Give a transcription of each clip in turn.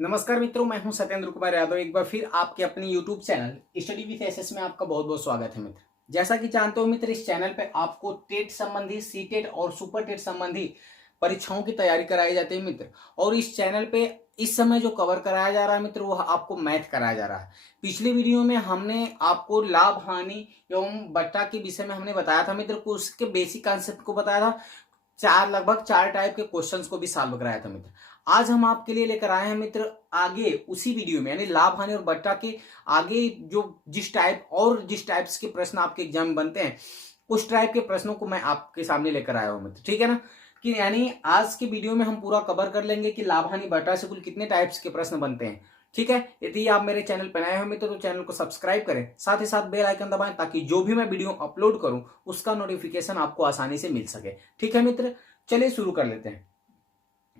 नमस्कार मित्रों, मैं हूं सत्येंद्र कुमार यादव। एक बार फिर आपके अपने YouTube channel study with SS में आपका बहुत बहुत स्वागत है मित्र। जैसा कि जानते हो मित्र, इस चैनल पे आपको टेट संबंधी, सीटेट और सुपर टेट संबंधी परीक्षाओं की तैयारी कराई जाती है मित्र। और इस चैनल पे इस समय जो कवर कराया जा रहा है मित्र, वह आपको मैथ कराया जा रहा है। पिछले वीडियो में हमने आपको लाभ हानि एवं बट्टा के विषय में हमने बताया था मित्र को, उसके बेसिक कॉन्सेप्ट को बताया था। लगभग चार टाइप के क्वेश्चंस को भी सॉल्व कराया था मित्र। आज हम आपके लिए लेकर आए हैं मित्र आगे उसी वीडियो में, यानी लाभ हानि और बट्टा के आगे जो जिस टाइप्स के प्रश्न आपके एग्जाम में बनते हैं, उस टाइप के प्रश्नों को मैं आपके सामने लेकर आया हूं मित्र। ठीक है ना, कि यानी आज के वीडियो में हम पूरा कवर कर लेंगे कि लाभ हानि बट्टा से कुल कितने टाइप्स के प्रश्न बनते हैं। ठीक है, यदि आप मेरे चैनल पर नए हो मित्र तो चैनल को सब्सक्राइब करें, साथ ही साथ बेल आइकन दबाएं ताकि जो भी मैं वीडियो अपलोड करूं उसका नोटिफिकेशन आपको आसानी से मिल सके। ठीक है मित्र, चलिए शुरू कर लेते हैं।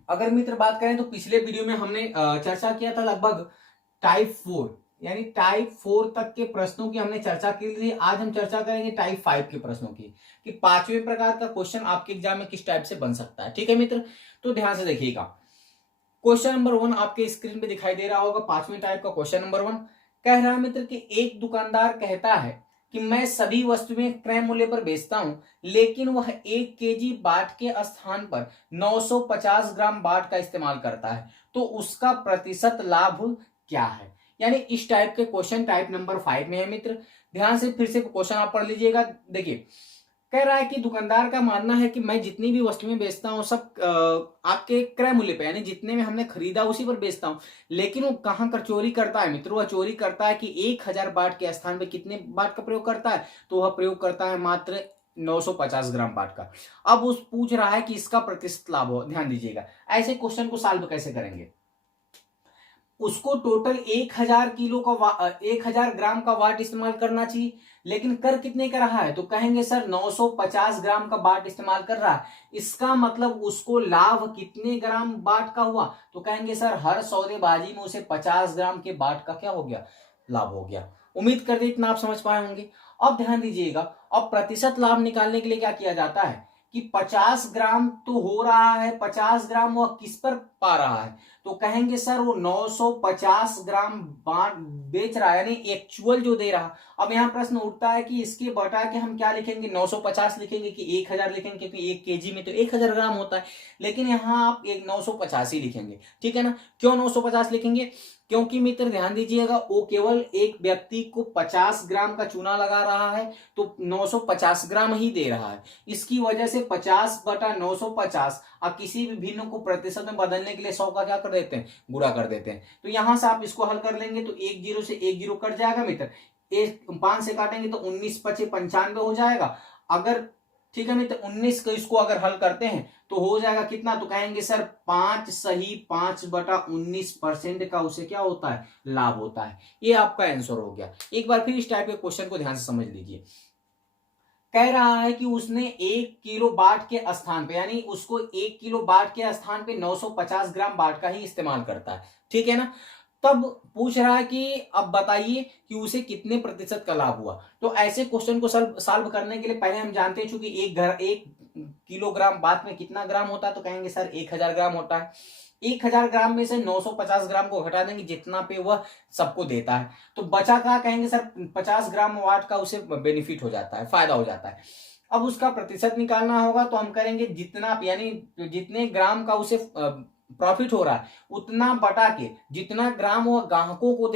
अगर मित्र बात करें तो पिछले वीडियो में हमने चर्चा किया था लगभग टाइप 4 यानी टाइप 4 तक के प्रश्नों की हमने चर्चा की थी। आज हम चर्चा करेंगे टाइप 5 के प्रश्नों की, कि पांचवें प्रकार का क्वेश्चन आपके एग्जाम में किस टाइप से बन सकता है। ठीक है मित्र, तो ध्यान से देखिएगा। क्वेश्चन नंबर 1 आपके स्क्रीन पे दिखाई दे रहा होगा। पांचवें टाइप का क्वेश्चन नंबर 1 कह रहा है मित्र कि एक दुकानदार कहता है कि मैं सभी वस्तुएं क्रय मूल्य पर बेचता हूं, लेकिन वह 1 केजी बाट के स्थान पर 950 ग्राम बाट का इस्तेमाल करता है, तो उसका प्रतिशत लाभ क्या है। यानी इस टाइप के क्वेश्चन टाइप नंबर 5 में है मित्र। ध्यान से फिर से क्वेश्चन आप पढ़ लीजिएगा। देखिए, कह रहा है कि दुकानदार का मानना है कि मैं जितनी भी वस्तुएं बेचता हूं सब आपके क्रय मूल्य पे, यानी जितने में हमने खरीदा उसी पर बेचता हूं, लेकिन वो कहां कर चोरी करता है मित्र। वह चोरी करता है कि 1000 बाट के स्थान पे कितने बाट का प्रयोग करता है, तो वह प्रयोग करता है मात्र 950 ग्राम बाट का। अब उस पूछ रहा है कि इसका प्रतिशत लाभ हो। ध्यान दीजिएगा, ऐसे क्वेश्चन को सॉल्व कैसे करेंगे। उसको टोटल 1000 ग्राम का वाट इस्तेमाल करना चाहिए, लेकिन कर कितने का रहा है, तो कहेंगे सर 950 ग्राम का बाट इस्तेमाल कर रहा है। इसका मतलब उसको लाभ कितने ग्राम बाट का हुआ, तो कहेंगे सर हर सौदेबाजी में उसे 50 ग्राम के बाट का क्या हो गया, लाभ हो गया। उम्मीद करते इतना आप समझ पाए होंगे। अब ध्यान दीजिएगा, अब प्रतिशत लाभ निकालने के लिए क्या किया जाता है कि 50 ग्राम तो हो रहा है, 50 ग्राम वह किस पर पा रहा है, तो कहेंगे सर वो 950 ग्राम बेच रहा है, यानी एक्चुअल जो दे रहा। अब यहां प्रश्न उठता है कि इसके बटा के हम क्या लिखेंगे, 950 लिखेंगे कि 1000 लिखेंगे, क्योंकि 1 केजी में तो 1000 ग्राम होता है, लेकिन यहां आप 950 ही लिखेंगे। ठीक है ना, क्यों 950 लिखेंगे, क्योंकि मित्र ध्यान दीजिएगा वो केवल एक व्यक्ति को 50 ग्राम का चूना लगा रहा है, तो 950 ग्राम ही दे रहा है। इसकी वजह से 50 बटा 950 और किसी भी भिन्न को प्रतिशत में बदलने के लिए 100 का क्या कर देते हैं, गुणा कर देते हैं। तो यहां से आप इसको हल कर लेंगे तो 10 से 10 कट जाएगा मित्र। 5 से काटेंगे तो 19 पचे 95 हो जाएगा। अगर ठीक है मित्र 19 को इसको अगर हल करते हैं तो हो जाएगा कितना, तो कहेंगे सर 5 सही 5 बटा 19% का उसे क्या होता है, लाभ होता है। ये आपका आंसर हो गया। एक बार फिर इस टाइप के क्वेश्चन को ध्यान से समझ लीजिए। कह रहा है कि उसने 1 किलो बाट के स्थान पे, यानी उसको 1 किलो बाट के स्थान पे 950 ग्राम बाट का ही इस्तेमाल करता है। ठीक है ना, तब पूछ रहा है कि अब बताइए कि उसे कितने प्रतिशत का लाभ हुआ। तो ऐसे क्वेश्चन को सॉल्व करने के लिए पहले हम जानते हैं, चूंकि 1 किलोग्राम बात में कितना ग्राम होता है, तो कहेंगे सर 1000 ग्राम होता है। 1000 ग्राम में से 950 ग्राम को घटा देंगे, जितना पे वह सबको देता है, तो बचा का कहेंगे सर 50 ग्राम वाट का उसे बेनिफिट हो जाता है, फायदा हो जाता है। अब उसका प्रतिशत निकालना होगा, तो हम करेंगे जितना, यानी जितने ग्राम का उसे प्रॉफिट हो रहा है उतना बटा के जितना ग्राम वो ग्राहकों को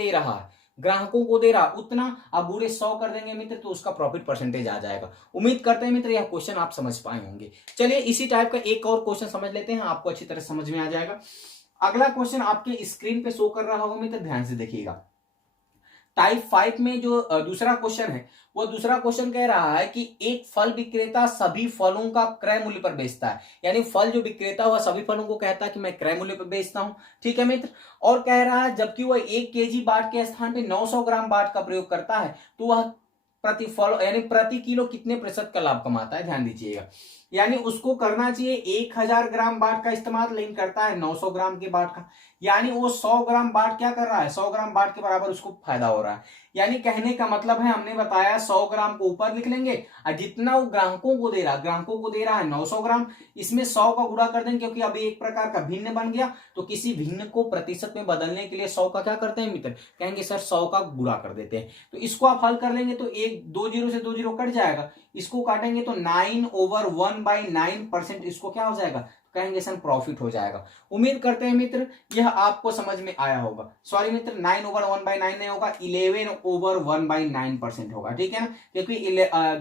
दे रहा उतना, अब पूरे 100 कर देंगे मित्र, तो उसका प्रॉफिट परसेंटेज आ जाएगा। उम्मीद करते हैं मित्र यह क्वेश्चन आप समझ पाए होंगे। चलिए इसी टाइप का एक और क्वेश्चन समझ लेते हैं, आपको अच्छी तरह समझ में आ जाएगा। अगला क्वेश्चन आपके स्क्रीन पे शो कर रहा होगा मित्र, ध्यान से देखिएगा। टाइप 5 में जो दूसरा क्वेश्चन है, वो दूसरा क्वेश्चन कह रहा है कि एक फल विक्रेता सभी फलों का क्रय मूल्य पर बेचता है, यानी फल जो विक्रेता हुआ सभी फलों को कहता है कि मैं क्रय मूल्य पर बेचता हूं। ठीक है मित्र, और कह रहा है जबकि वह 1 केजी बाट के स्थान पे 900 ग्राम बाट का प्रयोग करता है, तो वह प्रति फल यानी प्रति किलो कितने प्रतिशत का लाभ कमाता है। ध्यान दीजिएगा, यानी उसको करना चाहिए 1000 ग्राम बाट का इस्तेमाल, लेकिन करता है 900 ग्राम के बाट का। यानी वो 100 ग्राम बाट क्या कर रहा है, 100 ग्राम बाट के बराबर उसको फायदा हो रहा है। यानी कहने का मतलब है, हमने बताया 100 ग्राम को ऊपर लिख लेंगे और जितना वो ग्राहकों को दे रहा है 900 ग्राम, इसमें 100 का गुणा कर देंगे, क्योंकि अभी एक प्रकार का भिन्न बन गया, तो किसी भिन्न को प्रतिशत में बदलने के लिए 100 का क्या करते हैं मित्र, कहेंगे सर 100 का गुणा कर देते हैं। तो इसको आप हल कर लेंगे तो एक 2 जीरो से 2 जीरो कट जाएगा, इसको काटेंगे तो 9/1/9% इसको क्या हो जाएगा, कहेंगे सर प्रॉफिट हो जाएगा। उम्मीद करते हैं मित्र यह आपको समझ में आया होगा। सॉरी मित्र, 9/1/9 नहीं होगा, 11/1/9% होगा, ठीक है ना, क्योंकि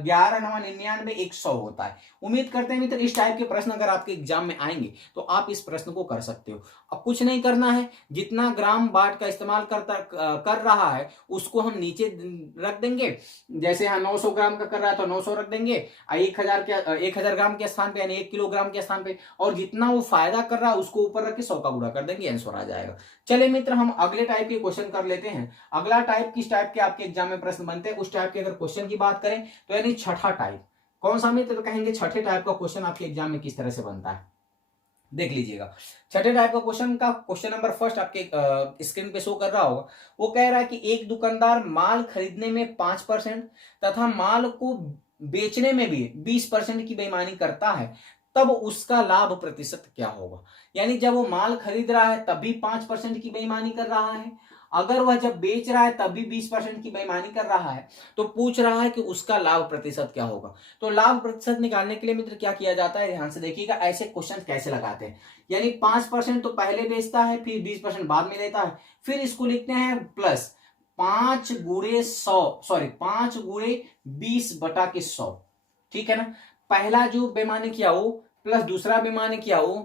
11×99 100 होता है। उम्मीद करते हैं मित्र इस टाइप के प्रश्न अगर आपके एग्जाम में आएंगे तो आप इस प्रश्न को कर सकते हो। अब कुछ नहीं करना है, जितना ग्राम बाट का इस्तेमाल कर रहा है उसको हम नीचे रख देंगे। जैसे यहाँ 900 ग्राम का कर रहा है तो 900 रख देंगे, 1000 ग्राम के स्थान पे यानी 1 किलोग्राम के स्थान पे, और जितना वो फायदा कर रहा है उसको ऊपर रख के 100 का गुणा कर देंगे, आंसर आ जाएगा। चलिए मित्र हम अगले टाइप के क्वेश्चन कर लेते हैं। अगला टाइप किस टाइप के आपके एग्जाम में प्रश्न बनते हैं, उस टाइप के अगर क्वेश्चन की बात करें तो यानी छठा टाइप कौन सा मित्र, तो कहेंगे छठे टाइप का क्वेश्चन आपके एग्जाम में किस तरह से बनता है, देख लीजिएगा। छठे टाइप का क्वेश्चन नंबर फर्स्ट आपके स्क्रीन पे शो कर रहा होगा। वो कह रहा है कि एक दुकानदार माल खरीदने में 5% तथा माल को बेचने में भी 20% की बेईमानी करता है, तब उसका लाभ प्रतिशत क्या होगा। यानी जब वो माल खरीद रहा है तब भी 5% की बेईमानी कर रहा है, अगर वह जब बेच रहा है तब भी 20% की बेईमानी कर रहा है, तो पूछ रहा है कि उसका लाभ प्रतिशत क्या होगा। तो लाभ प्रतिशत निकालने के लिए मित्र क्या किया जाता है, ध्यान से देखिएगा ऐसे क्वेश्चन कैसे लगाते हैं। यानी 5% तो पहले बेचता है, फिर 20% बाद में लेता है, फिर इसको लिखते हैं प्लस 5×20/100, ठीक है ना। पहला जो बेईमानी किया वो प्लस दूसरा बेईमानी किया वो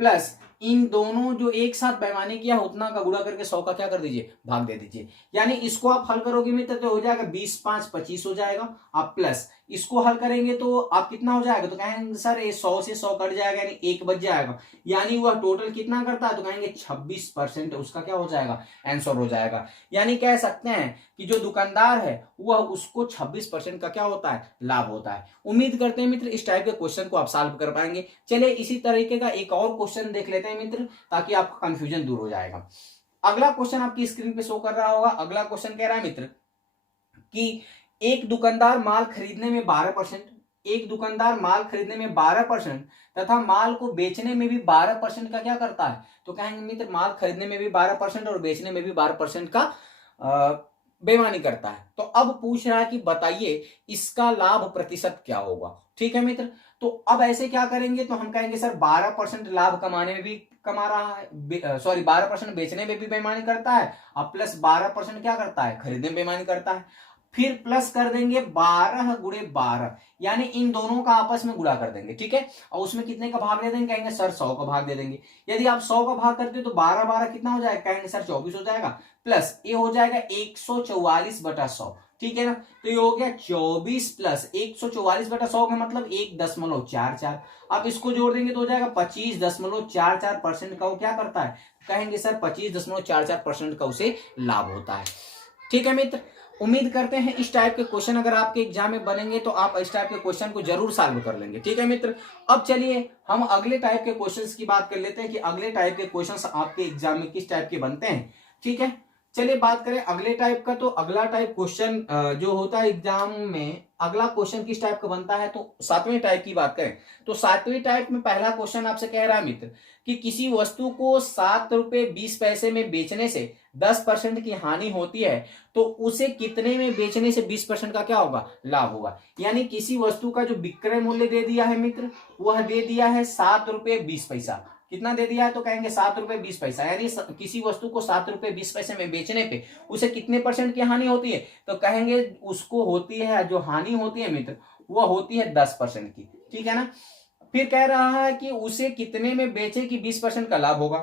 प्लस इन दोनों जो एक साथ बेईमानी किया उतना का गुणा करके 100 का क्या कर दीजिए, भाग दे दीजिए। यानी इसको आप हल करोगे मित्र तो हो जाएगा 20×5=25 हो जाएगा, आप प्लस इसको हल करेंगे तो आप कितना हो जाएगा, तो कहेंगे सर ये 100 से 100 कट जाएगा यानी 1 बच जाएगा, यानी वह टोटल कितना करता है, तो कहेंगे 26% उसका क्या हो जाएगा, आंसर हो जाएगा। यानी कह सकते हैं कि जो दुकानदार है वह उसको 26% का क्या होता है, लाभ होता है। उम्मीद करते हैं मित्र इस टाइप के क्वेश्चन को आप सॉल्व कर पाएंगे। चलिए इसी तरीके का एक और क्वेश्चन देख लेते हैं मित्र, ताकि आपका कंफ्यूजन दूर हो जाएगा। अगला क्वेश्चन आपकी स्क्रीन पे शो कर रहा होगा। अगला क्वेश्चन कह रहा है मित्र कि एक दुकानदार माल खरीदने में 12% तथा माल को बेचने में भी 12% का क्या करता है, तो कहेंगे मित्र माल खरीदने में भी 12% और बेचने में भी 12% का बेईमानी करता है। तो अब पूछ रहा है कि बताइए इसका लाभ प्रतिशत क्या होगा, ठीक है मित्र। तो अब ऐसे क्या करेंगे, तो हम कहेंगे सर 12% लाभ कमाने में भी कमा रहा है, सॉरी 12% बेचने में भी बेईमानी करता है, अब प्लस 12% क्या करता है, खरीदने में बेईमानी करता है। फिर प्लस कर देंगे 12×12, यानी इन दोनों का आपस में गुणा कर देंगे, ठीक है। और उसमें कितने का भाग दे देंगे, कहेंगे सर 100 का भाग दे देंगे। यदि आप 100 का भाग करते हो तो 12×12 कितना हो जाएगा, कहेंगे सर 24 हो जाएगा, प्लस ये हो जाएगा 144/100, ठीक है ना। तो ये हो गया 24 प्लस 144/100 का मतलब 1.44। अब इसको जोड़ देंगे तो हो जाएगा 25.44% का वो क्या करता है, कहेंगे सर 25.44% का उसे लाभ होता है, ठीक है मित्र। उम्मीद करते हैं इस टाइप के क्वेश्चन अगर आपके एग्जाम में बनेंगे तो आप इस टाइप के क्वेश्चन को जरूर सॉल्व कर लेंगे, ठीक है मित्र। अब चलिए हम अगले टाइप के क्वेश्चंस की बात कर लेते हैं कि अगले टाइप के क्वेश्चंस आपके एग्जाम में किस टाइप के बनते हैं, ठीक है। चलिए बात करें अगले टाइप का, तो अगला टाइप क्वेश्चन जो होता है एग्जाम में, अगला क्वेश्चन किस टाइप का बनता है, तो 7वें टाइप की बात करें तो 7वें टाइप में पहला क्वेश्चन आपसे कह रहा है मित्र कि किसी वस्तु को 7 रुपए 20 पैसे में बेचने से 10% की हानि होती है, तो उसे कितने में बेचने से 20% का क्या होगा, लाभ होगा। यानी किसी वस्तु का जो विक्रय मूल्य दे दिया है मित्र, वह दे दिया है 7 रुपए 20 पैसा। कितना दे दिया है, तो कहेंगे 7 रुपए 20 पैसा, यानी किसी वस्तु को 7 रुपए 20 पैसे में बेचने पे उसे कितने % की हानि होती है, तो कहेंगे उसको होती है, जो हानि होती है मित्र वह होती है 10% की, ठीक है ना। फिर कह रहा है कि उसे कितने में बेचे कि 20% का लाभ होगा।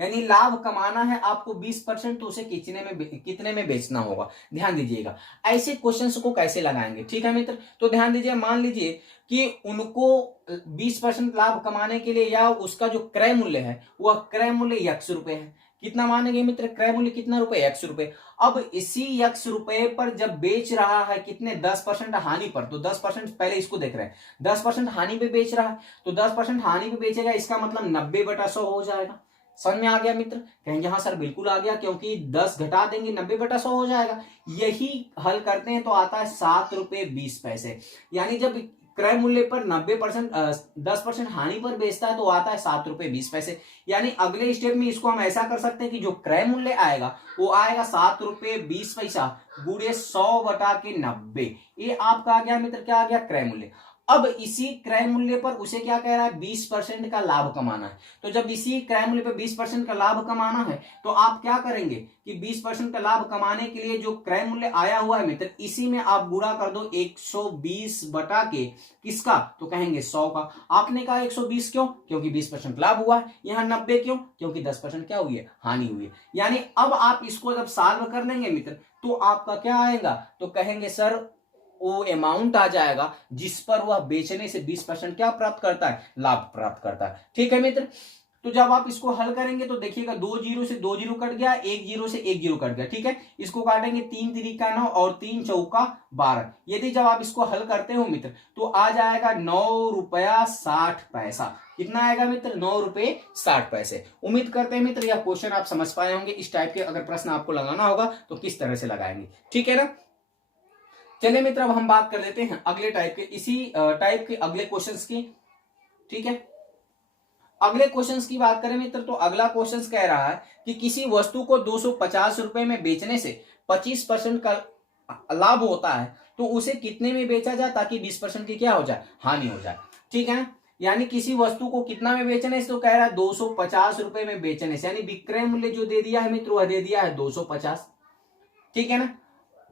यानी लाभ कमाना है आपको 20%, तो उसे कितने में बेचना होगा। ध्यान दीजिएगा ऐसे क्वेश्चंस को कैसे लगाएंगे, ठीक है मित्र। तो ध्यान दीजिए, मान लीजिए कि उनको 20% लाभ कमाने के लिए या उसका जो क्रय मूल्य है वह क्रय मूल्य x रुपए है। कितना मानेंगे मित्र, क्रय मूल्य कितना रुपए, x रुपए। अब इसी x रुपए पर जब बेच रहा है कितने, 10% हानि पर, तो 10% पहले इसको देख रहे हैं, 10% हानि पे बेच रहा है, तो 10% हानि पे बेचेगा, इसका मतलब 90/100 हो जाएगा। समझ में आ गया मित्र, कहेंगे हाँ सर बिल्कुल आ गया, क्योंकि 10 घटा देंगे 90/100 हो जाएगा। यही हल करते हैं तो आता है 7 रुपए 20 पैसे। यानी जब क्रय मूल्य पर 90% 10% हानि पर बेचता है तो आता है 7 रुपए 20 पैसे। यानी अगले स्टेप में इसको हम ऐसा कर सकते हैं कि जो क्रय मूल्य आएगा वो आएगा 7 रुपए 20 पैसा गुणे 100/90। ये आपका आ गया मित्र, क्या आ गया, क्रय मूल्य। अब इसी क्रय मूल्य पर उसे क्या कह रहा है, 20% का लाभ कमाना है। तो जब इसी क्रय मूल्य पर 20% का लाभ कमाना है तो आप क्या करेंगे कि 20% का लाभ कमाने के लिए जो क्रय मूल्य आया हुआ है मित्र, इसी में आप गुणा कर दो 120 बटा के किसका, तो कहेंगे 100 का। आपने कहा 120 क्यों, क्योंकि 20% लाभ हुआ है। यहाँ 90 क्यों, क्योंकि 10% क्या हुई है, हानि हुई है। यानी अब आप इसको जब सॉल्व कर लेंगे मित्र तो आपका क्या आएगा, तो कहेंगे सर वो अमाउंट आ जाएगा जिस पर वह बेचने से 20% क्या प्राप्त करता है, लाभ प्राप्त करता है। ठीक है मित्र, तो जब आप इसको हल करेंगे तो देखिएगा 2 जीरो से 2 जीरो कट गया, 1 जीरो से 1 जीरो कट गया। ठीक है, इसको काटेंगे 3 तिरिका 9 और 3 चौका 12। यदि जब आप इसको हल करते हो मित्र तो आ जाएगा 9 रुपया 60 पैसा। कितना आएगा मित्र, 9 रुपये 60 पैसे। उम्मीद करते हैं मित्र यह क्वेश्चन आप समझ पाए होंगे। इस टाइप के अगर प्रश्न आपको लगाना होगा तो किस तरह से लगाएंगे, ठीक है ना। चलिए मित्र, अब हम बात कर लेते हैं अगले टाइप के, इसी टाइप के अगले क्वेश्चंस की। ठीक है, अगले क्वेश्चंस की बात करें मित्र तो अगला क्वेश्चंस कह रहा है कि किसी वस्तु को 250 रुपए में बेचने से 25% का लाभ होता है तो उसे कितने में बेचा जाए ताकि 20% की क्या हो जाए, हानि हो जाए। ठीक है, यानी किसी वस्तु को कितना में बेचने से, तो कह रहा है 250 रुपए में बेचने से, यानी विक्रय मूल्य जो दे दिया है मित्र वह दे दिया है 250। ठीक है ना,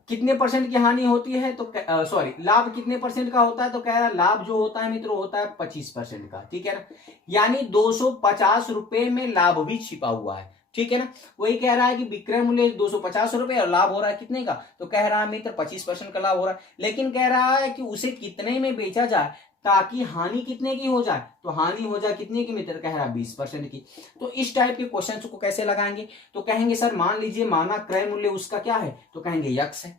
कितने परसेंट की हानि होती है, तो सॉरी लाभ कितने परसेंट का होता है, तो कह रहा है लाभ जो होता है मित्र होता है 25% का। ठीक है ना, यानी 250 रुपए में लाभ भी छिपा हुआ है। ठीक है ना, वही कह रहा है कि विक्रय मूल्य 250 रुपए और लाभ हो रहा है कितने का, तो कह रहा है मित्र 25% का लाभ हो रहा है। लेकिन कह रहा है कि उसे कितने में बेचा जाए ताकि हानि कितने की हो जाए, तो हानि हो जाए कितने की मित्र, कह रहा है 20% की। तो इस टाइप के क्वेश्चन को कैसे लगाएंगे, तो कहेंगे सर मान लीजिए माना क्रय मूल्य उसका क्या है, तो कहेंगे x है।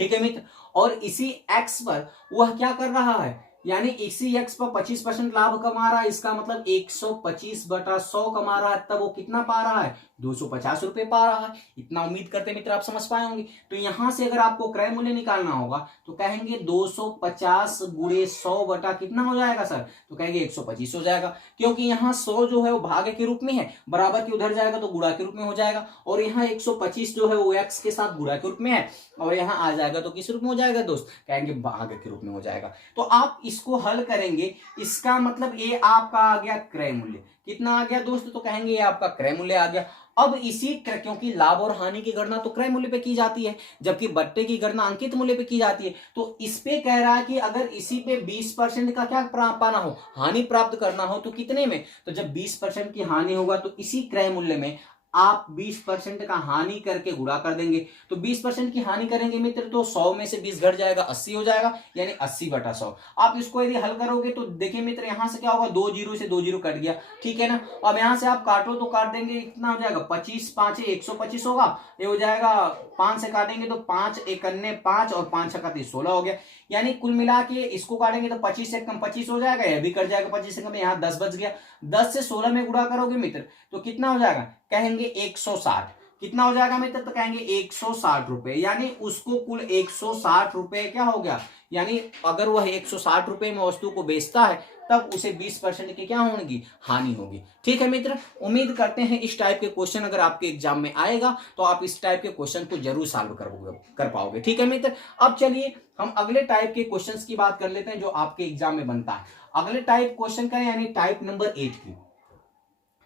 ठीक है मित्र, और इसी x पर वह क्या कर रहा है, यानी इसी x पर 25% लाभ कमा रहा है, इसका मतलब 125/100 कमा रहा है, तब वो कितना पा रहा है, 250 रुपए पा रहा है। इतना उम्मीद करते मित्र आप समझ पाए होंगे। तो यहां से अगर आपको क्रय मूल्य निकालना होगा तो कहेंगे 250 गुणे 100 बटा कितना हो जाएगा सर, तो कहेंगे 125 हो जाएगा, क्योंकि यहाँ 100 जो है वो भागे के रूप में है, बराबर के उधर जाएगा तो गुणा के रूप में हो जाएगा, और यहाँ 125 जो है वो x के साथ गुणा के रूप में है, और यहाँ आ जाएगा तो किस रूप में हो जाएगा दोस्त, कहेंगे भागे के रूप में हो जाएगा। तो आप इसको हल करेंगे, इसका मतलब ये आपका आ गया क्रय मूल्य। कितना आ गया दोस्त, तो कहेंगे ये आपका क्रय मूल्य आ गया। अब इसी क्योंकि लाभ और हानि की गणना तो क्रय मूल्य पे की जाती है, जबकि बट्टे की गणना अंकित मूल्य पे की जाती है, तो इस पे कह रहा है कि अगर इसी पे 20% का क्या पाना हो, हानि प्राप्त करना हो, तो कितने में, तो जब 20% की हानि होगा तो इसी क्रय मूल्य में आप 20% का हानि करके गुणा कर देंगे। तो 20% की हानि करेंगे मित्र तो 100 में से 20 घट जाएगा, 80 हो जाएगा, यानी 80/100। आप इसको यदि हल करोगे तो देखिए मित्र यहां से क्या होगा, 2 जीरो से 2 जीरो कट गया। ठीक है ना, अब यहां से आप काटो तो काट देंगे, कितना हो जाएगा, 25 5 125 होगा, ये हो जाएगा 5 से काटेंगे तो 5 1 5 और 5 6 16 हो गया। यानी कुल मिला के इसको काटेंगे तो 25 से कम 25 हो जाएगा, यह भी कट जाएगा 25 से कम, यहाँ 10 बच गया। 10 से 16 में गुणा करोगे मित्र तो कितना हो जाएगा, कहेंगे 160। कितना हो जाएगा मित्र, तो कहेंगे 160 रुपए, यानी उसको कुल 160 रुपए क्या हो गया, यानी अगर वह 160 रुपए में वस्तु को बेचता है तब उसे 20% की क्या होगी, हानि होगी। ठीक है मित्र, उम्मीद करते हैं इस टाइप के क्वेश्चन अगर आपके एग्जाम में आएगा तो आप इस टाइप के क्वेश्चन को जरूर सॉल्व कर पाओगे। ठीक है मित्र, अब चलिए हम अगले टाइप के क्वेश्चंस की बात कर लेते हैं जो आपके एग्जाम में बनता है। अगले टाइप क्वेश्चन का यानी टाइप नंबर 8 की।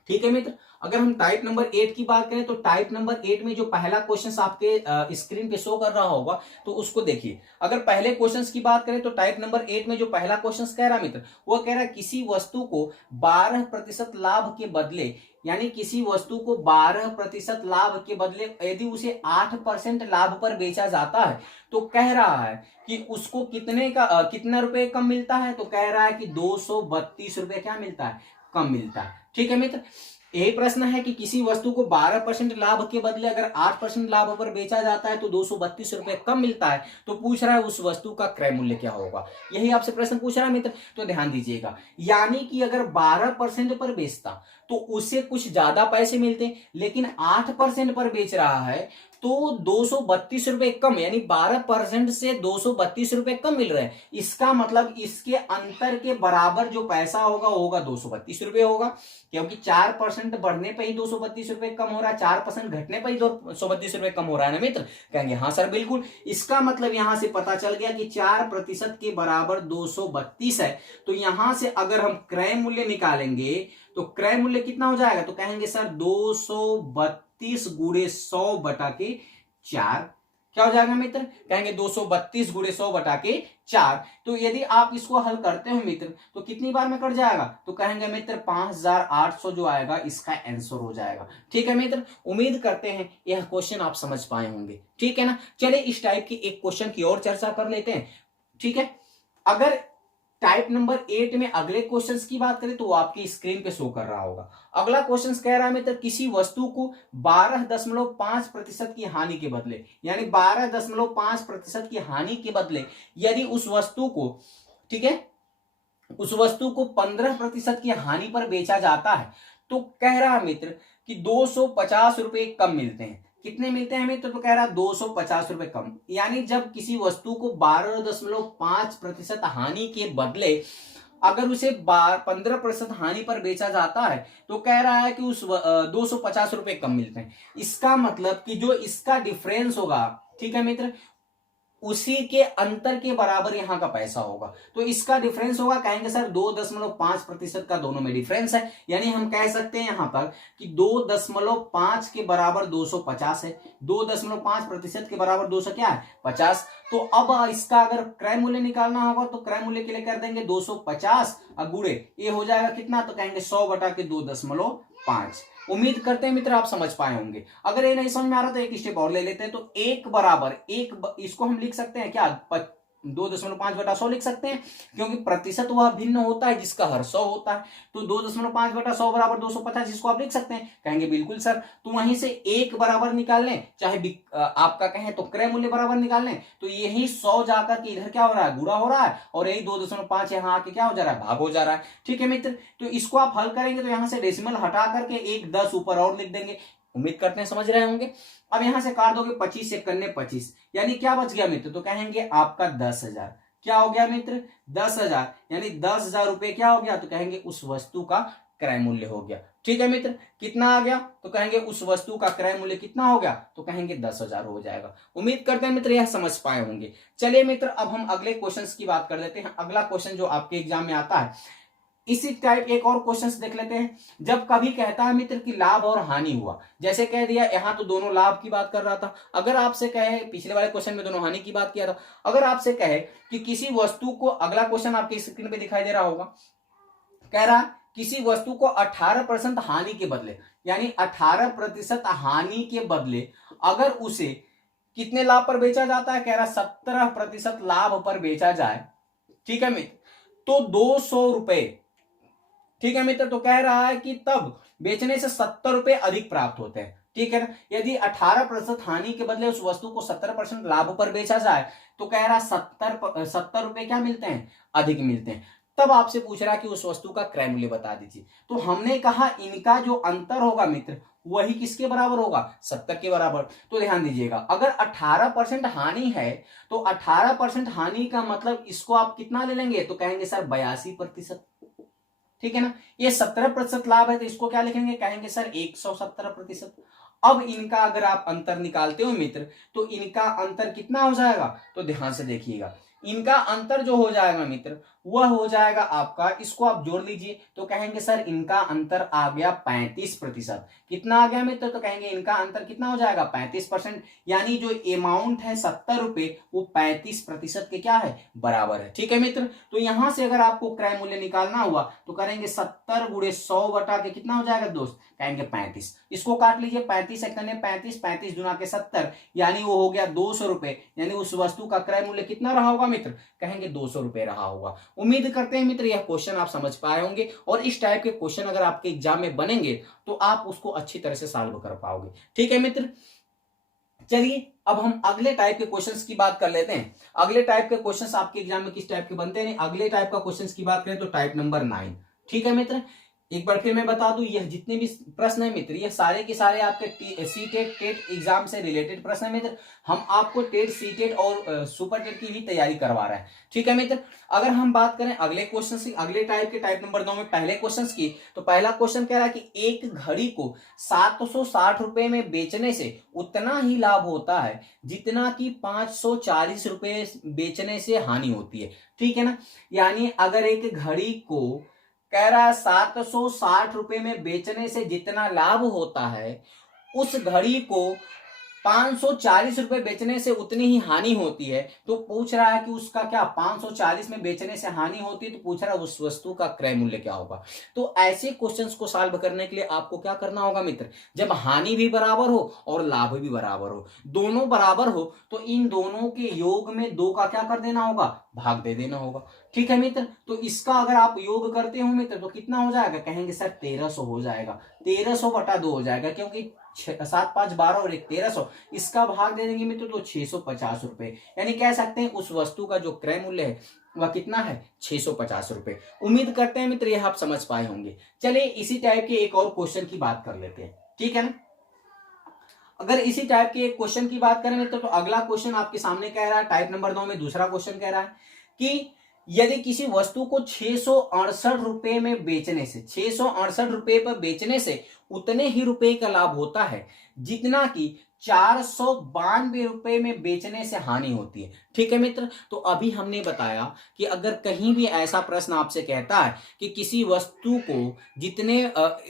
ठीक है मित्र, अगर हम टाइप नंबर 8 की बात करें तो टाइप नंबर 8 में जो पहला क्वेश्चन आपके स्क्रीन पे शो कर रहा होगा तो उसको देखिए। अगर पहले क्वेश्चंस की बात करें तो टाइप नंबर 8 में जो पहला क्वेश्चन कह रहा मित्र वो कह रहा है किसी वस्तु को 12% लाभ के बदले यानी किसी वस्तु को 12% लाभ के बदले यदि उसे 8% लाभ पर बेचा जाता है तो कह रहा है कि उसको कितना रुपए कम मिलता है, तो कह रहा है कि 232 रुपए क्या मिलता है, कम मिलता है। ठीक है मित्र, यही प्रश्न है कि किसी वस्तु को 12% लाभ के बदले अगर 8% लाभ पर बेचा जाता है तो 232 रुपए कम मिलता है, तो पूछ रहा है उस वस्तु का क्रय मूल्य क्या होगा। यही आपसे प्रश्न पूछ रहा है मित्र, तो ध्यान दीजिएगा। यानी कि अगर 12% पर बेचता तो उसे कुछ ज्यादा पैसे मिलते, लेकिन 8% पर बेच रहा है तो 232 रुपए कम, यानी 12% से 232 रुपए कम मिल रहे हैं। इसका मतलब इसके अंतर के बराबर जो पैसा होगा वो होगा 232 रुपए होगा, क्योंकि 4% बढ़ने पर ही 232 रुपए कम हो रहा है, 4% घटने पर ही 232 रुपए कम हो रहा है ना मित्र। कहेंगे हाँ सर बिल्कुल। इसका मतलब यहां से पता चल गया कि 4% के बराबर 232 है, तो यहां से अगर हम क्रय मूल्य निकालेंगे तो क्रय मूल्य कितना हो जाएगा, तो कहेंगे सर 232 गुणे 100 बटा के 4। क्या हो जाएगा मित्र, कहेंगे 232 गुणे 100 बटा के 4। तो यदि आप इसको हल करते हो मित्र तो कितनी बार में कट जाएगा, तो कहेंगे मित्र 5800 जो आएगा इसका आंसर हो जाएगा। ठीक है मित्र, उम्मीद करते हैं यह क्वेश्चन आप समझ पाए होंगे। ठीक है ना, चलिए इस टाइप की एक क्वेश्चन की और चर्चा कर लेते हैं। ठीक है, अगर टाइप नंबर 8 में अगले क्वेश्चंस की बात करें तो वो आपकी स्क्रीन पे शो कर रहा होगा। अगला क्वेश्चन कह रहा है मित्र, किसी वस्तु को 12.5% की हानि के बदले, यानी 12.5% की हानि के बदले यदि उस वस्तु को, ठीक है, उस वस्तु को 15% की हानि पर बेचा जाता है तो कह रहा है मित्र कि 250 रुपए कम मिलते हैं। कितने मिलते हैं मित्र, तो कह रहा है 250 रुपए कम। यानी जब किसी वस्तु को 12.5% हानि के बदले अगर उसे 15% हानि पर बेचा जाता है तो कह रहा है कि उस 250 रुपए कम मिलते हैं। इसका मतलब कि जो इसका डिफरेंस होगा, ठीक है मित्र, उसी के अंतर के बराबर यहां का पैसा होगा। तो इसका डिफरेंस होगा, कहेंगे सर 2.5% का दोनों में डिफरेंस है, यानी हम कह सकते हैं यहां पर कि 2.5 के बराबर 250 है, 2.5% के बराबर 200 क्या है, 50। तो अब इसका अगर क्रय मूल्य निकालना होगा तो क्रय मूल्य के लिए कर देंगे 250 और गुणे ये हो जाएगा कितना, तो कहेंगे 100 बटा के 2.5। उम्मीद करते हैं मित्र आप समझ पाए होंगे। अगर ये नहीं समझ में आ रहा तो एक स्टेप और ले लेते हैं। तो एक बराबर इसको हम लिख सकते हैं क्या, 2.5 बटा 100 लिख सकते हैं, क्योंकि प्रतिशत वह भिन्न होता है जिसका हर 100 होता है। तो 2.5 बटा 100 बराबर 250, इसको आप लिख सकते हैं। कहेंगे बिल्कुल सर, तो वहीं से एक बराबर निकाल लें, चाहे आपका कहें तो क्रय मूल्य बराबर निकाल लें, तो यही 100 जाकर के इधर क्या हो रहा है, गुणा हो रहा है, और यही 2.5 यहाँ आके क्या हो जा रहा है, भाग हो जा रहा है। ठीक है मित्र, तो इसको आप हल करेंगे तो यहां से डेसिमल हटा करके एक 10 ऊपर और लिख देंगे। उम्मीद करते हैं समझ रहे होंगे। अब यहां से काट दोगे 25 से करने 25, यानी क्या बच गया मित्र, तो कहेंगे आपका 10,000। क्या हो गया मित्र, 10,000, यानी 10,000 रुपए क्या हो गया, तो कहेंगे उस वस्तु का क्रय मूल्य हो गया। ठीक है मित्र, कितना आ गया, तो कहेंगे उस वस्तु का क्रय मूल्य कितना हो गया, तो कहेंगे 10,000 हो जाएगा। उम्मीद करते हैं मित्र यह समझ पाए होंगे। चलिए मित्र, अब हम अगले क्वेश्चन की बात कर लेते हैं। अगला क्वेश्चन जो आपके एग्जाम में आता है इसी टाइप एक और क्वेश्चन देख लेते हैं। जब कभी कहता है मित्र कि लाभ और हानि हुआ, जैसे कह दिया यहां तो दोनों लाभ की बात कर रहा था, अगर आपसे कहे, पिछले वाले क्वेश्चन में दोनों हानि की बात किया था, अगर आपसे कहे कि किसी वस्तु को, अगला क्वेश्चन आपके स्क्रीन पे दिखाई दे रहा होगा, कह रहा किसी वस्तु को 18% हानि के बदले, यानी 18% हानि के बदले अगर उसे कितने लाभ पर बेचा जाता है, कह रहा 17% लाभ पर बेचा जाए, ठीक है मित्र, तो 200 रुपए, ठीक है मित्र, तो कह रहा है कि तब बेचने से 70 रुपए अधिक प्राप्त होते हैं। ठीक है ना, यदि 18% हानि के बदले उस वस्तु को 17% लाभ पर बेचा जाए तो कह रहा 70 रुपए क्या मिलते हैं, अधिक मिलते हैं। तब आपसे पूछ रहा है कि उस वस्तु का क्रय मूल्य बता दीजिए। तो हमने कहा इनका जो अंतर होगा मित्र वही किसके बराबर होगा, 70 के बराबर। तो ध्यान दीजिएगा, अगर 18% हानि है तो 18% हानि का मतलब इसको आप कितना ले लेंगे, तो कहेंगे सर 82%। ठीक है ना, ये 17% लाभ है तो इसको क्या लिखेंगे, कहेंगे सर 117%। अब इनका अगर आप अंतर निकालते हो मित्र तो इनका अंतर कितना हो जाएगा, तो ध्यान से देखिएगा, इनका अंतर जो हो जाएगा मित्र वह हो जाएगा आपका, इसको आप जोड़ लीजिए तो कहेंगे सर इनका अंतर आ गया 35%। कितना आ गया मित्र? तो कहेंगे इनका अंतर कितना हो जाएगा 35%, यानी जो अमाउंट है 70 रुपए वो 35% के क्या है बराबर है। ठीक है मित्र, तो यहां से अगर आपको क्रय मूल्य निकालना हुआ तो करेंगे 70 गुणे 100 बटा के कितना हो जाएगा दोस्त? कहेंगे 35। इसको काट लीजिए, 35 एक 35, 35 दुना के 70, यानी वो हो गया 200 रुपए, यानी उस वस्तु का क्रय मूल्य कितना रहा होगा मित्र? कहेंगे 200 रुपए रहा होगा। उम्मीद करते हैं मित्र यह क्वेश्चन आप समझ पाए होंगे, और इस टाइप के क्वेश्चन अगर आपके एग्जाम में बनेंगे तो आप उसको अच्छी तरह से सॉल्व कर पाओगे। ठीक है मित्र, चलिए अब हम अगले टाइप के क्वेश्चंस की बात कर लेते हैं। अगले टाइप के क्वेश्चंस आपके एग्जाम में किस टाइप के बनते हैं, अगले टाइप का क्वेश्चंस की बात करें तो टाइप नंबर 9। ठीक है मित्र, एक बार फिर मैं बता दूं, यह जितने भी प्रश्न है मित्र, ये सारे के सारे आपके सीटेट टेट एग्जाम से रिलेटेड प्रश्न है मित्र। हम आपको टेट सीटेट और सुपर टेट की भी तैयारी करवा रहे हैं। ठीक है मित्र, अगर हम बात करें अगले क्वेश्चन की, अगले टाइप के टाइप नंबर 9 में पहले क्वेश्चन की, तो पहला क्वेश्चन कह रहा है कि एक घड़ी को 760 रुपए में बेचने से उतना ही लाभ होता है जितना कि 540 रुपए बेचने से हानि होती है। ठीक है ना, यानी अगर एक घड़ी को कह रहा है 760 रुपए में बेचने से जितना लाभ होता है, उस घड़ी को 540 रुपए बेचने से उतनी ही हानि होती है, तो पूछ रहा है कि उसका क्या 540 में बेचने से हानि होती है, तो पूछ रहा है उस वस्तु का क्रय मूल्य क्या होगा। तो ऐसे क्वेश्चंस को सॉल्व करने के लिए आपको क्या करना होगा मित्र, जब हानि भी बराबर हो और लाभ भी बराबर हो, दोनों बराबर हो, तो इन दोनों के योग में 2 का क्या कर देना होगा, भाग दे देना होगा। ठीक है मित्र, तो इसका अगर आप योग करते हो मित्र तो कितना हो जाएगा, कहेंगे सर 1300 हो जाएगा, 1300 बटा 2 हो जाएगा, क्योंकि 7 5 12 और 1 1300, इसका भाग दे देंगे मित्र तो 650 रुपए, यानी कह सकते हैं उस वस्तु का जो क्रय मूल्य है वह कितना है 650 रुपए। उम्मीद करते हैं मित्र यह आप समझ पाए होंगे। चलिए इसी टाइप के एक और क्वेश्चन की बात कर लेते हैं। ठीक है ना, अगर इसी टाइप के एक क्वेश्चन की बात करें मित्र तो अगला क्वेश्चन आपके सामने कह रहा है, टाइप नंबर 9 में दूसरा क्वेश्चन कह रहा है कि यदि किसी वस्तु को 668 रुपए में बेचने से, 668 रुपए पर बेचने से उतने ही रुपए का लाभ होता है जितना कि 492 रुपए में बेचने से हानि होती है। ठीक है मित्र, तो अभी हमने बताया कि अगर कहीं भी ऐसा प्रश्न आपसे कहता है कि किसी वस्तु को जितने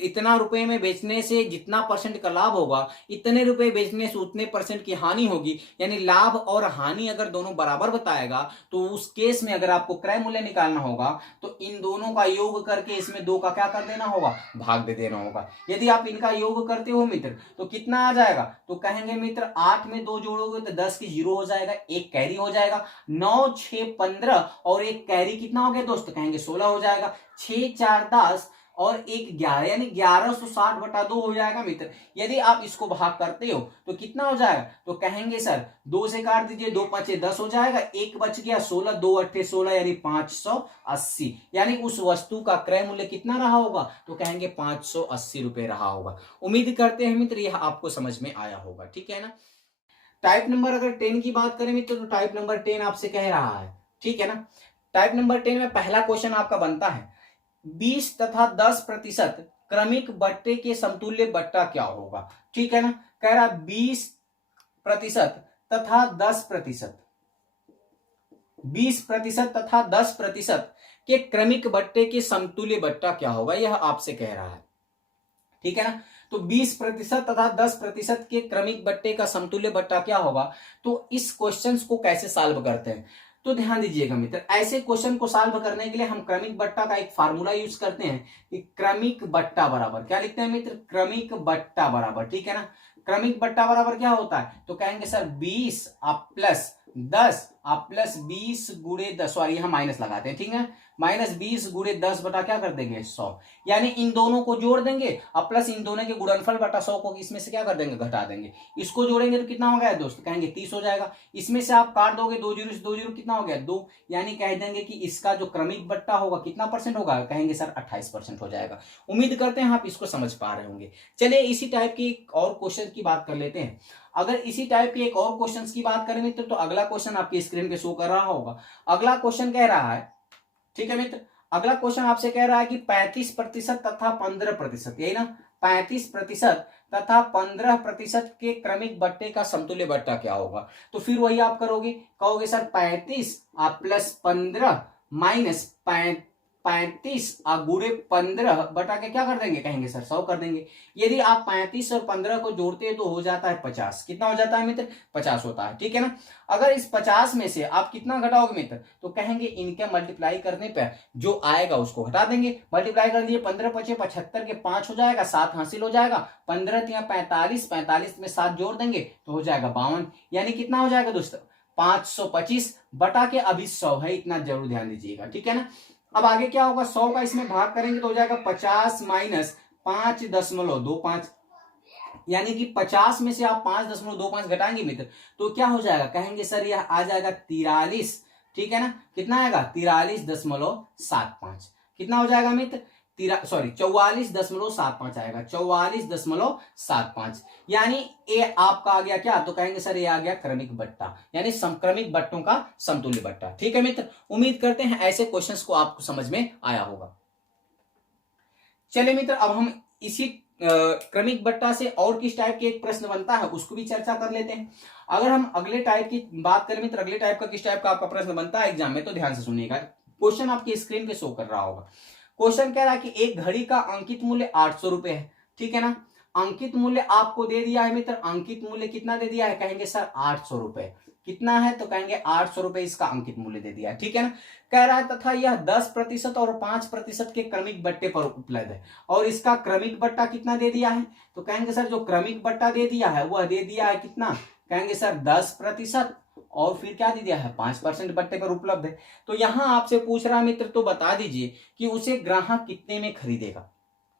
इतना रुपए में बेचने से जितना परसेंट का लाभ होगा, इतने रुपए बेचने से उतने परसेंट की हानि होगी, यानी लाभ और हानि अगर दोनों बराबर बताएगा, तो उस केस में अगर आपको क्रय मूल्य निकालना होगा तो इन दोनों का योग करके इसमें 2 का क्या कर देना होगा, भाग दे देना होगा। यदि आप इनका योग करते हो मित्र तो कितना आ जाएगा, तो कहेंगे मित्र 8 में 2 जोड़ोगे तो 10 की 0 हो जाएगा, एक कैरी हो जाएगा, 9 6 15 और एक कैरी कितना हो गया दोस्त, कहेंगे 16 हो जाएगा, 6 4 10 और एक 11, यानी 1160 बटा 2 हो जाएगा मित्र। यदि आप इसको भाग करते हो तो कितना हो जाएगा, तो कहेंगे सर 2 से काट दीजिए, 2 5 10 हो जाएगा, एक बच गया 16, 2 8 16, यानी 580, यानी उस वस्तु का क्रय मूल्य कितना रहा होगा, तो कहेंगे 580 रुपए रहा होगा। उम्मीद करते हैं मित्र यह आपको समझ में आया होगा। ठीक है ना, टाइप नंबर अगर 10 की बात करें मित्र तो टाइप नंबर 10 आपसे कह रहा है। ठीक है ना, टाइप नंबर 10 में पहला क्वेश्चन आपका बनता है 20 तथा 10% क्रमिक बट्टे के समतुल्य बट्टा क्या होगा। ठीक है ना, कह रहा 20% तथा 10%, 20% तथा 10% के क्रमिक बट्टे के समतुल्य बट्टा क्या होगा, यह आपसे कह रहा है। ठीक है ना, तो 20% तथा 10% के क्रमिक बट्टे का समतुल्य बट्टा क्या होगा। तो इस क्वेश्चन को कैसे सॉल्व करते हैं, तो ध्यान दीजिएगा मित्र, ऐसे क्वेश्चन को सॉल्व करने के लिए हम क्रमिक बट्टा का एक फार्मूला यूज करते हैं कि क्रमिक बट्टा बराबर क्या लिखते हैं मित्र, क्रमिक बट्टा बराबर। ठीक है ना, क्रमिक बट्टा बराबर क्या होता है, तो कहेंगे सर 20 आप प्लस 10 आप प्लस 20 गुणे 10, सॉरी यहां माइनस लगाते हैं। ठीक है, माइनस 20 गुणे 10 बटा क्या कर देंगे 100, यानी इन दोनों को जोड़ देंगे और प्लस इन दोनों के गुणनफल बटा 100 को इसमें से क्या कर देंगे, घटा देंगे। इसको जोड़ेंगे तो कितना हो गया दोस्त, कहेंगे 30 हो जाएगा। इसमें से आप काट दोगे 2 जीरो से 2 जीरो, कितना हो गया 2, यानी कह देंगे कि इसका जो क्रमिक बट्टा होगा कितना परसेंट होगा, कहेंगे सर 28% हो जाएगा। उम्मीद करते हैं आप इसको समझ पा रहे होंगे। चलिए इसी टाइप की एक और क्वेश्चन की बात कर लेते हैं। अगर इसी टाइप के एक और क्वेश्चन की बात करें मित्र तो अगला क्वेश्चन आपकी स्क्रीन पे शो कर रहा होगा। अगला क्वेश्चन कह रहा है, ठीक है मित्र, अगला क्वेश्चन आपसे कह रहा है कि 35% तथा 15%, यही ना, 35% तथा 15% के क्रमिक बट्टे का समतुल्य बट्टा क्या होगा। तो फिर वही आप करोगे, कहोगे सर 35 आप प्लस 15 माइनस 35 गुणे 15 बटा के क्या कर देंगे, कहेंगे सर 100 कर देंगे। यदि आप 35 और 15 को जोड़ते हैं तो हो जाता है 50। कितना हो जाता है मित्र, 50 होता है, ठीक है ना। अगर इस 50 में से आप कितना घटाओगे मित्र, तो कहेंगे इनके मल्टीप्लाई करने पर जो आएगा उसको हटा देंगे। मल्टीप्लाई कर दिए, 15 पचे 75 के 5 हो जाएगा, 7 हासिल हो जाएगा, 15 या 45, 45 में 7 जोड़ देंगे तो हो जाएगा 52। यानी कितना हो जाएगा दोस्तों, 525 बटा के अभी 100 है, इतना जरूर ध्यान दीजिएगा, ठीक है ना। अब आगे क्या होगा, 100 का इसमें भाग करेंगे तो हो जाएगा 50 माइनस 5.25, यानी कि 50 में से आप 5.25 घटाएंगे मित्र तो क्या हो जाएगा, कहेंगे सर यह आ जाएगा 43, ठीक है ना। कितना आएगा, 43.75। कितना हो जाएगा मित्र, 44.75 आएगा, 44.75। यानी ये आपका आ गया क्या, तो कहेंगे सर ये आ गया क्रमिक बट्टा, यानी समक्रमिक बट्टों का समतुल्य बट्टा, ठीक है मित्र। उम्मीद करते हैं ऐसे क्वेश्चंस को आपको समझ में आया होगा। चलिए मित्र, अब हम इसी क्रमिक बट्टा से और किस टाइप के एक प्रश्न बनता है उसको भी चर्चा कर लेते हैं। अगर हम अगले टाइप की बात करें मित्र, अगले टाइप का किस टाइप का आपका प्रश्न बनता है एग्जाम में, तो ध्यान से सुनिएगा। क्वेश्चन आपकी स्क्रीन पे शो कर रहा होगा। क्वेश्चन कह रहा है कि एक घड़ी का अंकित मूल्य 800 रुपए है, ठीक है ना। अंकित मूल्य आपको दे दिया है मित्र, अंकित मूल्य कितना दे दिया है, कहेंगे सर 800 रुपए। कितना है, तो कहेंगे 800 रुपए इसका अंकित मूल्य दे दिया है, ठीक है ना। कह रहा है तथा यह 10% और 5% के क्रमिक बट्टे पर उपलब्ध है, और इसका क्रमिक बट्टा कितना दे दिया है, तो कहेंगे सर जो क्रमिक बट्टा दे दिया है वह दे दिया है कितना, कहेंगे सर 10% और फिर क्या दे दिया है 5% बट्टे पर उपलब्ध है। तो यहां आपसे पूछ रहा मित्र, तो बता दीजिए कि उसे ग्राहक कितने में खरीदेगा,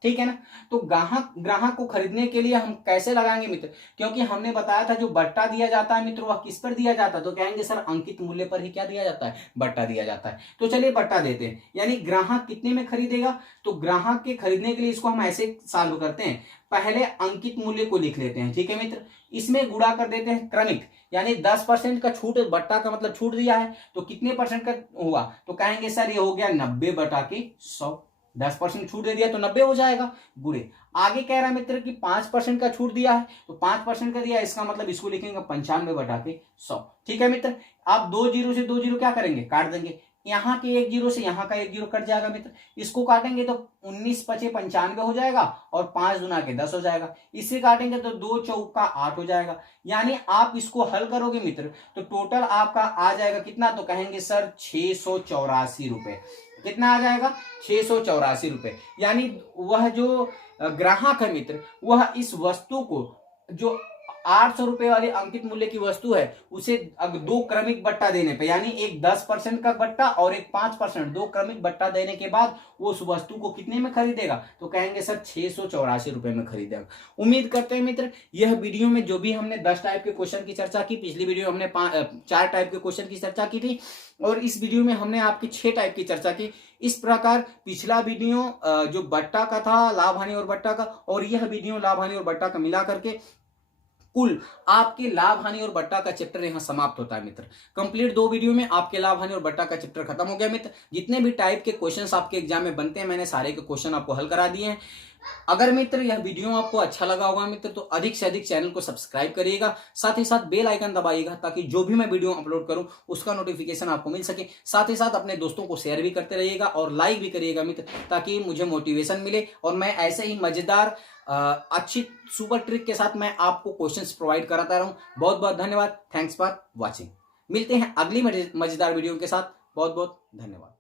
ठीक है ना। तो ग्राहक को खरीदने के लिए हम कैसे लगाएंगे मित्र, क्योंकि हमने बताया था जो बट्टा दिया जाता है मित्र वह किस पर दिया जाता है, तो कहेंगे सर अंकित मूल्य पर ही क्या दिया जाता है, बट्टा दिया जाता है। तो चलिए बट्टा देते हैं, यानी ग्राहक कितने में खरीदेगा, तो ग्राहक के खरीदने के लिए इसको हम ऐसे सॉल्व करते हैं। पहले अंकित मूल्य को लिख लेते हैं, ठीक है मित्र। इसमें गुणा कर देते हैं क्रमिक, यानी 10% का छूट, बट्टा का मतलब छूट दिया है तो कितने परसेंट का हुआ, तो कहेंगे सर ये हो गया 90 बटा के 100। 10% छूट दे दिया तो 90 हो जाएगा, गुणे आगे कह रहा है मित्र कि 5% का छूट दिया है तो 5% का दिया, इसका मतलब इसको लिखेंगे 95 बटा के 100, ठीक है मित्र। आप 2 जीरो से 2 जीरो क्या करेंगे, काट देंगे। यहाँ के 1 जीरो से यहाँ का 1 जीरो कट जाएगा मित्र, इसको काटेंगे तो 19 पचे 95 हो जाएगा और 5 दूना के 10 हो जाएगा। इससे काटेंगे तो 2 चौका 8 हो जाएगा। यानी आप इसको हल करोगे मित्र तो टोटल आपका आ जाएगा कितना, तो कहेंगे सर 684 रुपए। कितना आ जाएगा, 684 रुपए। यानी वह जो ग्राहक है मित्र वह इस वस्तु को, जो 800 रुपए वाली अंकित मूल्य की वस्तु है, उसे अब 2 क्रमिक बट्टा देने पे, यानी एक 10% का बट्टा और एक 5%, 2 क्रमिक बट्टा देने के बाद वो उस वस्तु को कितने में खरीदेगा, तो कहेंगे सर 684 रुपए में खरीदेगा। उम्मीद करते हैं मित्र यह वीडियो में जो भी हमने 10 टाइप के क्वेश्चन की चर्चा की, पिछली वीडियो हमने 4 टाइप के क्वेश्चन की चर्चा की थी और इस वीडियो में हमने आपकी 6 टाइप की चर्चा की। इस प्रकार पिछला वीडियो जो बट्टा का था, लाभ हानि और बट्टा का, और यह वीडियो लाभ हानि और बट्टा का मिला करके कुल आपके लाभ हानि और बट्टा का चैप्टर यहां समाप्त होता है मित्र। कंप्लीट 2 वीडियो में आपके लाभ हानि और बट्टा का चैप्टर खत्म हो गया मित्र। जितने भी टाइप के क्वेश्चंस आपके एग्जाम में बनते हैं मैंने सारे के क्वेश्चन आपको हल करा दिए हैं। अगर मित्र यह वीडियो आपको अच्छा लगा होगा मित्र तो अधिक से अधिक चैनल को सब्सक्राइब करिएगा, साथ ही साथ बेल आइकन दबाइएगा ताकि जो भी मैं वीडियो अपलोड करूं उसका नोटिफिकेशन आपको मिल सके। साथ ही साथ अपने दोस्तों को शेयर भी करते रहिएगा और लाइक भी करिएगा मित्र, ताकि मुझे मोटिवेशन मिले और मैं ऐसे ही मजेदार अच्छी सुपर ट्रिक के साथ मैं आपको क्वेश्चंस प्रोवाइड कराता रहूं। बहुत बहुत धन्यवाद, थैंक्स फॉर वॉचिंग। मिलते हैं अगली मजेदार वीडियो के साथ, बहुत बहुत धन्यवाद।